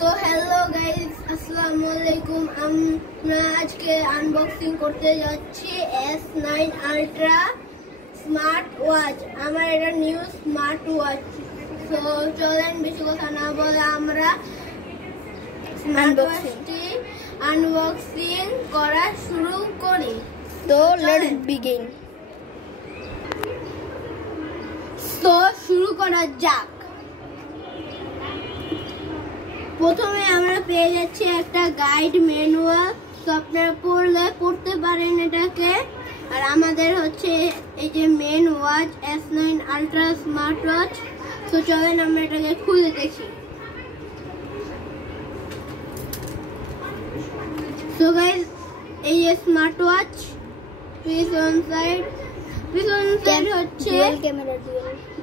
So hello guys, আসসালামু আলাইকুম। আমরা আজকে আনবক্সিং করতে যাচ্ছি S9 Ultra স্মার্ট ওয়াচ। আমার এটা নিউ স্মার্ট ওয়াচ। তো চলেন বেশি কথা না বলে আমরা স্মার্ট ওয়াচটি আনবক্সিং করা শুরু করি। তো লেটস বিগিন। তো শুরু করা যাক। প্রথমে আমরা পেয়ে যাচ্ছি একটা গাইড ম্যানুয়াল। তো আপনারা পড়তে পারেন এটাকে। আর আমাদের হচ্ছে এই যে men watch S9 Ultra smart watch. তো চলেন আমরা এটাকে খুলে দেখি। সো গাইস, এই যে স্মার্ট ওয়াচ পিছন সাইড হচ্ছে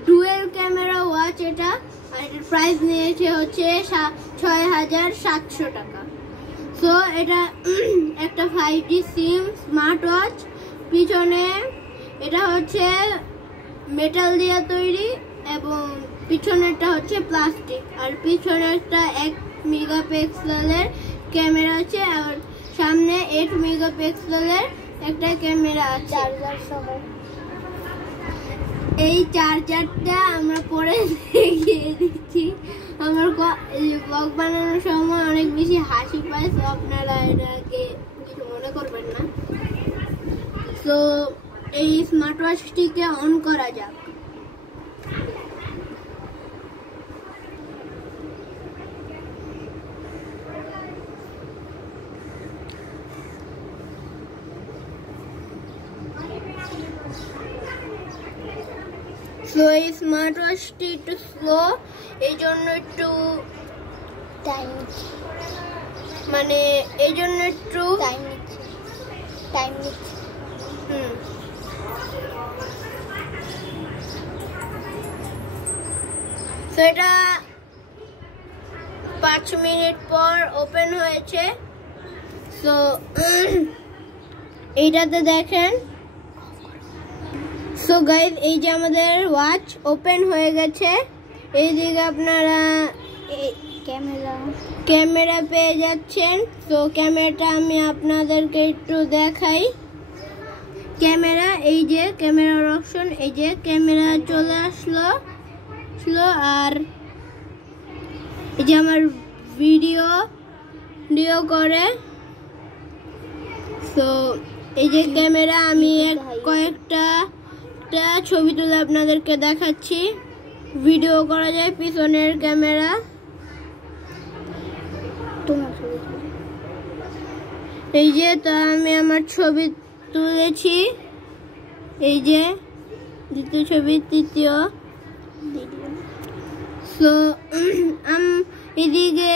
ডুয়েল ক্যামেরা ওয়াচ এটা। আর এটার প্রাইস নিয়েছে হচ্ছে ৬,৭০০ টাকা। সো এটা একটা 5G সিম স্মার্ট ওয়াচ। পিছনে এটা হচ্ছে মেটাল দিয়ে তৈরি এবং পিছনেরটা হচ্ছে প্লাস্টিক। আর পিছনে একটা 1 মেগাপিক্সেলের ক্যামেরা আছে আর সামনে 8 মেগাপিক্সেলের একটা ক্যামেরা আছে চার্জার সহ। এই চার্জারটা আমরা পরে দেখিয়ে দিচ্ছি। আমার ব্লগ বানানোর সময় অনেক বেশি হাসি পায়, তো আপনারা এটাকে কিছু মনে করবেন না। তো এই স্মার্ট ওয়াচটিকে অন করা যাক। তো এই স্মার্ট ওয়াচটি একটু স্লো, এই জন্য একটু টাইম নিচ্ছে। তো এটা 5 মিনিট পর ওপেন হয়েছে। তো এইটাতে দেখেন। সো গাইস, এই যে আমাদের ওয়াচ ওপেন হয়ে গেছে। এইদিকে আপনারা ক্যামেরা পেয়ে যাচ্ছেন। তো ক্যামেরাটা আমি আপনাদেরকে একটু দেখাই। ক্যামেরা, এই যে ক্যামেরার অপশন, এই যে ক্যামেরা চলে আসলো। আর এই যে আমার ভিডিও করে। তো এই যে ক্যামেরা, আমি কয়েকটা ছবি তুলে আপনাদেরকে দেখাচ্ছি। ভিডিও করা যায় পিছনের ক্যামেরা। এই যে, তো আমি আমার ছবি তুলেছি। এই যে দ্বিতীয় ছবি, তৃতীয়। তো এদিকে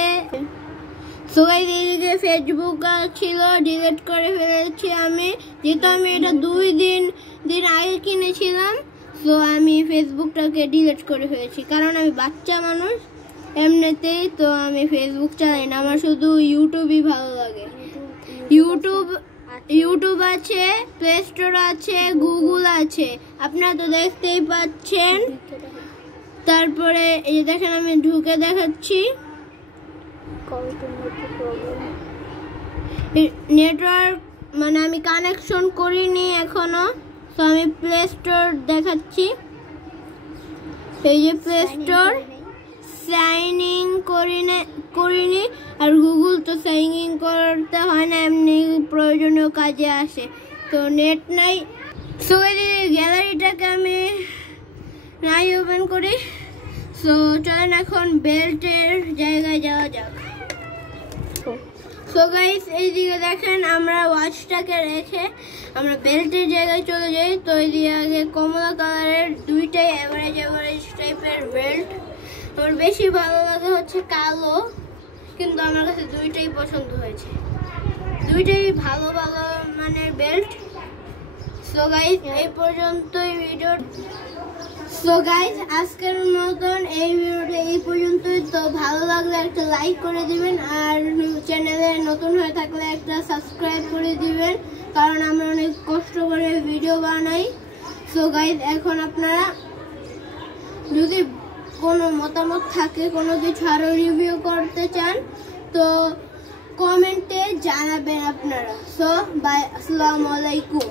ফেসবুক ছিল, ডিলিট করে ফেলেছি আমি, যেহেতু আমি এটা 2 দিন আগে কিনেছিলাম। তো আমি ফেসবুকটাকে ডিলিট করে ফেলেছি, কারণ আমি বাচ্চা মানুষ এমনিতেই। তো আমি ফেসবুক চালাই না, আমার শুধু ইউটিউবই ভালো লাগে। ইউটিউব আছে, প্লে স্টোর আছে, গুগল আছে, আপনারা তো দেখতেই পাচ্ছেন। তারপরে এই যে দেখেন, আমি ঢুকে দেখাচ্ছি। নেটওয়ার্ক মানে আমি কানেকশন করিনি এখনো। তো আমি প্লে স্টোর দেখাচ্ছি। এই যে প্লে স্টোর, সাইন ইন করিনি। আর গুগল তো সাইন ইন করতে হয় না, এমনি প্রয়োজনীয় কাজে আসে। তো নেট নাই। সো এই গ্যালারিটাকে আমি নাই ওপেন করি। সো চলেন এখন বেল্টের জায়গায় যাওয়া যাক। সো গাইস, এইদিকে দেখেন, আমরা ওয়াচটাকে রেখে আমরা বেল্টের জায়গায় চলে যাই। তো এইদিকে আগে কমলা কালারের দুইটাই এভারেজ টাইপের বেল্ট। আমার বেশি ভালো লাগে হচ্ছে কালো, কিন্তু আমার কাছে দুইটাই পছন্দ হয়েছে। দুইটাই ভালো মানের বেল্ট। সো গাইস, এই পর্যন্তই ভিডিও। সো গাইস, আজকের মতন এই ভিডিওটা এই পর্যন্তই। তো ভালো লাগলে একটা লাইক করে দিবেন, আর চ্যানেলে নতুন হয়ে থাকলে একটা সাবস্ক্রাইব করে দিবেন, কারণ আমরা অনেক কষ্ট করে ভিডিও বানাই। সো গাইস, এখন আপনারা যদি কোনো মতামত থাকে, কোনো কিছু আরো রিভিউ করতে চান, তো কমেন্টে জানাবেন আপনারা। সো বাই, আসসালামু আলাইকুম।